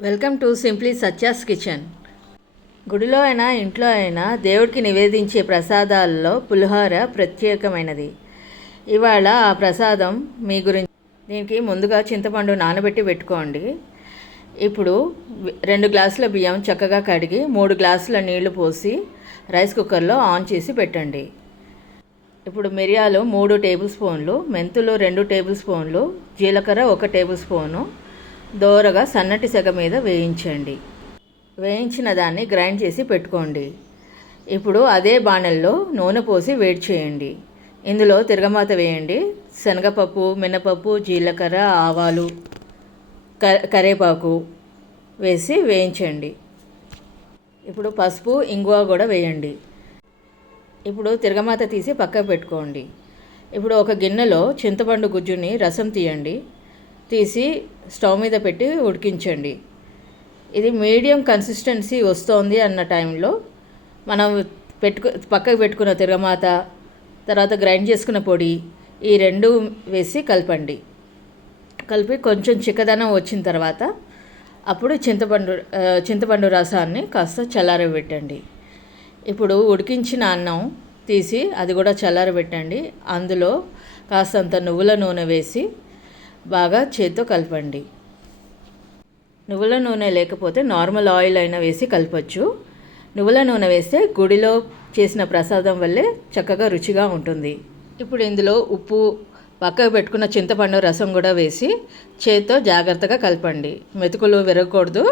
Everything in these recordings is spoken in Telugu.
Welcome to simply Satya's kitchen. గుడిలో అయినా ఇంట్లో అయినా దేవుడికి నివేదించే ప్రసాదాల్లో పులిహోర ప్రత్యేకమైనది. ఇవాళ ఆ ప్రసాదం మీ గురించి. దీనికి ముందుగా చింతపండు నానబెట్టి పెట్టుకోండి. ఇప్పుడు 2 గ్లాసుల బియ్యం చక్కగా కడిగి 3 గ్లాసుల నీళ్లు పోసి రైస్ కుక్కర్లో ఆన్ చేసి పెట్టండి. ఇప్పుడు మిరియాలు 3 టేబుల్ స్పూన్లు, మెంతులు 2 టేబుల్ స్పూన్లు, జీలకర్ర 1 టేబుల్ స్పూను దోరగా సన్నటి సెగ మీద వేయించండి. వేయించిన దాన్ని గ్రైండ్ చేసి పెట్టుకోండి. ఇప్పుడు అదే బాణల్లో నూనె పోసి వేడి చేయండి. ఇందులో తిరగమాత వేయండి. శనగపప్పు, మినపప్పు, జీలకర్ర, ఆవాలు, కరివేపాకు వేసి వేయించండి. ఇప్పుడు పసుపు, ఇంగువ కూడా వేయండి. ఇప్పుడు తిరగమాత తీసి పక్కకు పెట్టుకోండి. ఇప్పుడు ఒక గిన్నెలో చింతపండు గుజ్జుని రసం తీయండి. తీసి స్టవ్ మీద పెట్టి ఉడికించండి. ఇది మీడియం కన్సిస్టెన్సీ వస్తోంది అన్న టైంలో మనం పక్కకు పెట్టుకున్న తిరగమాత, తర్వాత గ్రైండ్ చేసుకున్న పొడి, ఈ 2 వేసి కలపండి. కలిపి కొంచెం చిక్కదనం వచ్చిన తర్వాత అప్పుడు చింతపండు రసాన్ని కాస్త చల్లారబెట్టండి. ఇప్పుడు ఉడికించిన అన్నం తీసి అది కూడా చల్లారబెట్టండి. అందులో కాస్తంత నువ్వుల నూనె వేసి బాగా చేత్తో కలపండి. నువ్వుల నూనె లేకపోతే నార్మల్ ఆయిల్ అయినా వేసి కలపచ్చు. నువ్వుల నూనె వేస్తే గుడిలో చేసిన ప్రసాదం వల్లే చక్కగా రుచిగా ఉంటుంది. ఇప్పుడు ఇందులో ఉప్పు, పక్కకు పెట్టుకున్న చింతపండు రసం కూడా వేసి చేత్తో జాగ్రత్తగా కలపండి. మెతుకులు విరగకూడదు,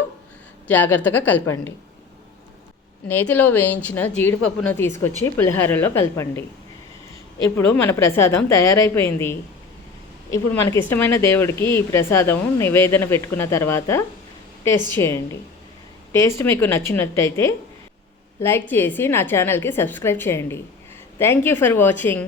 జాగ్రత్తగా కలపండి. నేతిలో వేయించిన జీడిపప్పును తీసుకొచ్చి పులిహోరలో కలపండి. ఇప్పుడు మన ప్రసాదం తయారైపోయింది. ఇప్పుడు మనకి ఇష్టమైన దేవుడికి ఈ ప్రసాదం నివేదన పెట్టుకున్న తర్వాత టేస్ట్ చేయండి. టేస్ట్ మీకు నచ్చినట్టయితే లైక్ చేసి నా ఛానల్కి సబ్స్క్రైబ్ చేయండి. Thank you for watching.